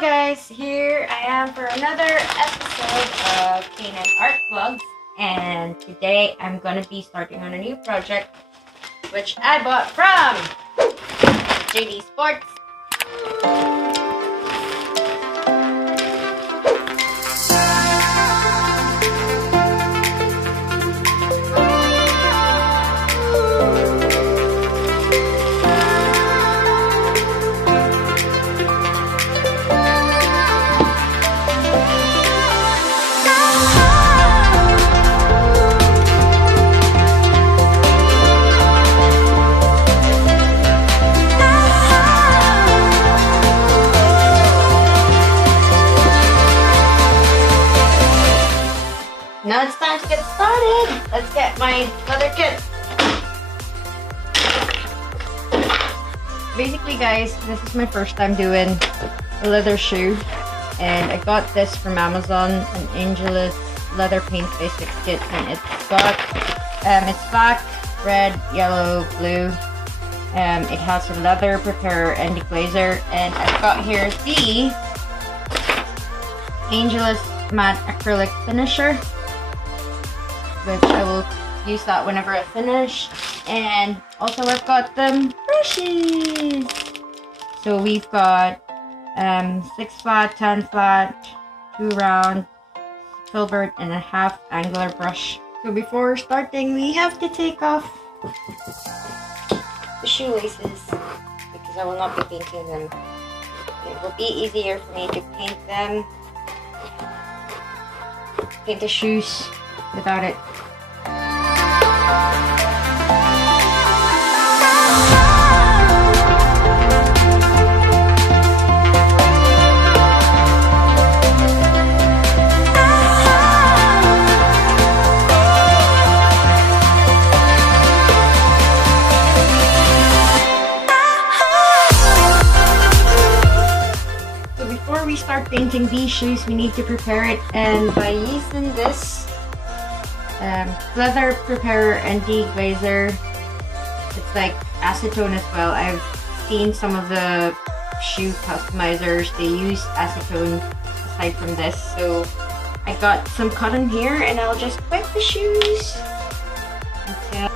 Hello guys, here I am for another episode of Keynayn Art Vlogs, and today I'm gonna be starting on a new project which I bought from JD Sports. Now it's time to get started. Let's get my leather kit. Basically guys, this is my first time doing a leather shoe, and I got this from Amazon, an Angelus Leather Paint Basics kit, and it's got it's black, red, yellow, blue. It has a leather preparer and deglazer, and I've got here the Angelus matte acrylic finisher, which I will use that whenever I finish. And also I've got them brushes. So we've got 6 flat, 10 flat, 2 round, filbert, and a half angular brush. So before starting, we have to take off the shoelaces because I will not be painting them. It will be easier for me to paint them, paint the shoes without it. So before we start painting these shoes, we need to prepare it, and by using this leather preparer and deglazer, it's like acetone as well. I've seen some of the shoe customizers, they use acetone aside from this. So I got some cotton here, and I'll just wipe the shoes until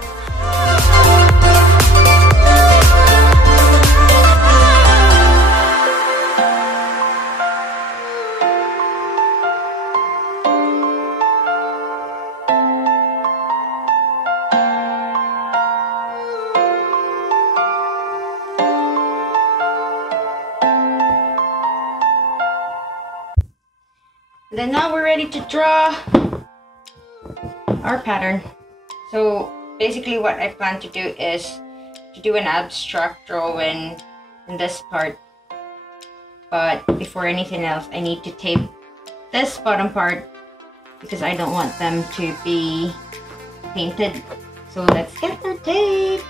then now we're ready to draw our pattern. So basically what I plan to do is to do an abstract drawing in this part. But before anything else, I need to tape this bottom part because I don't want them to be painted. So let's get the tape.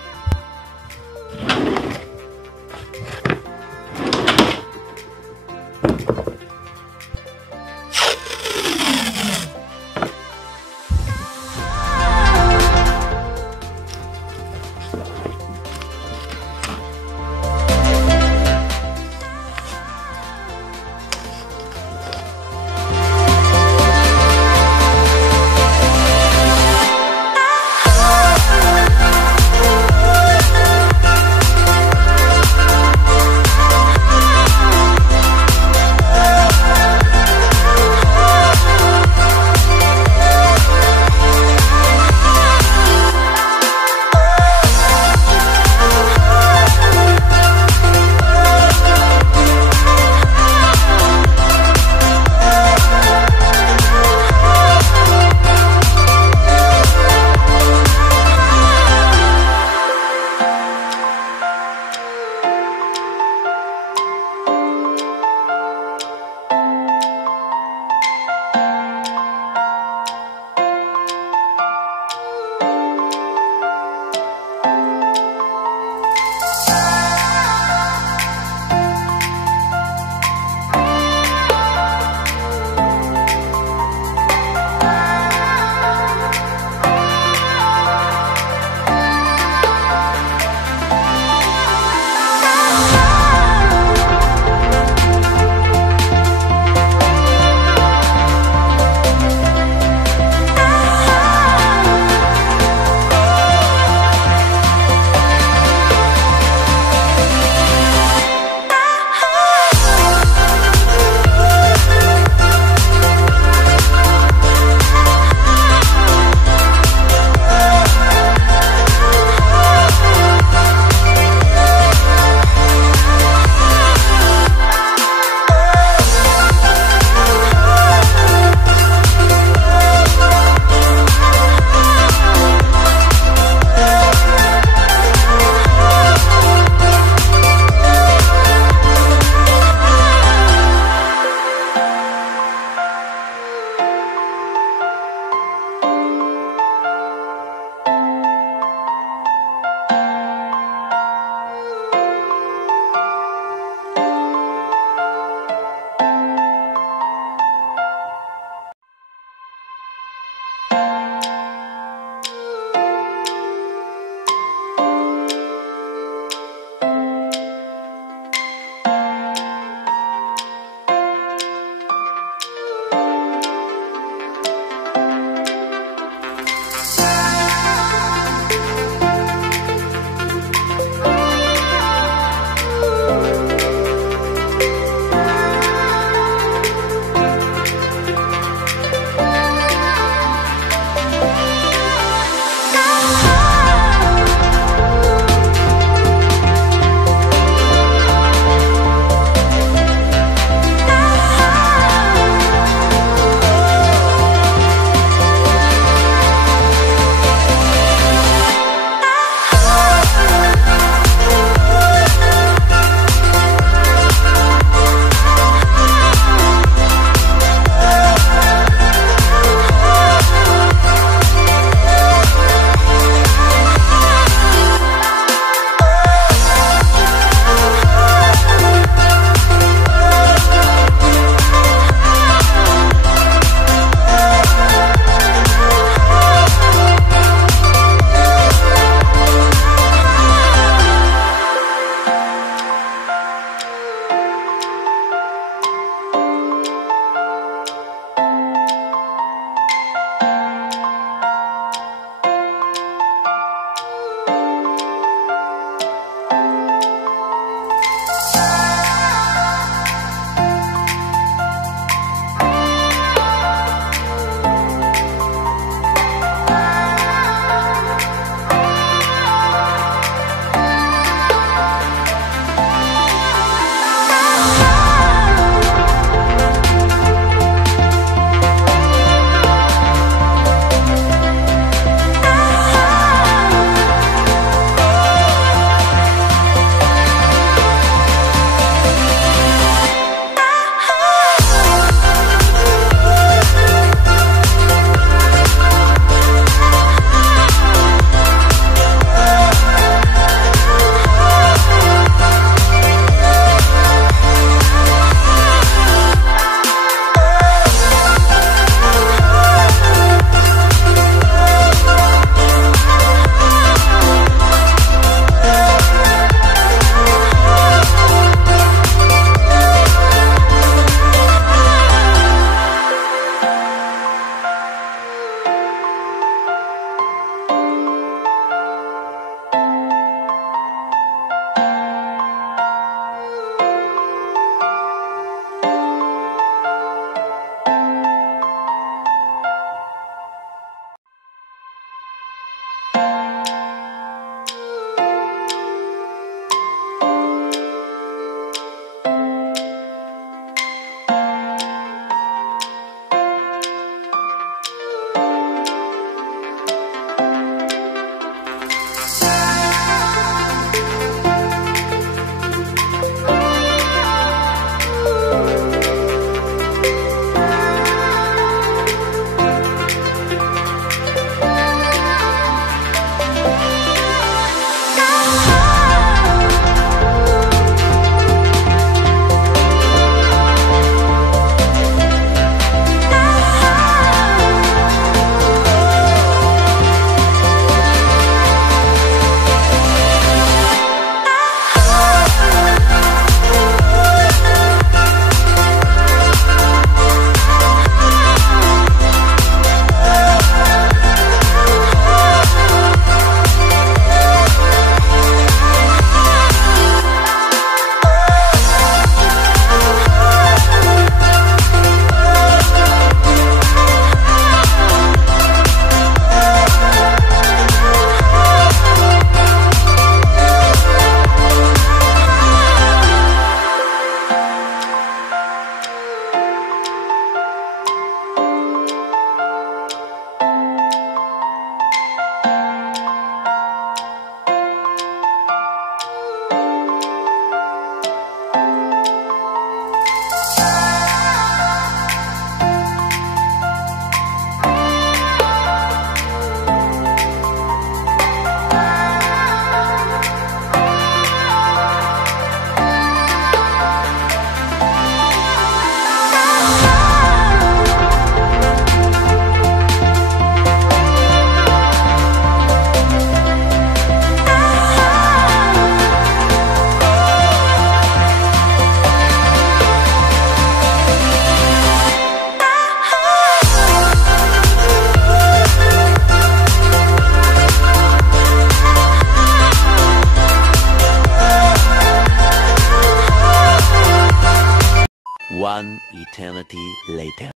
One eternity later.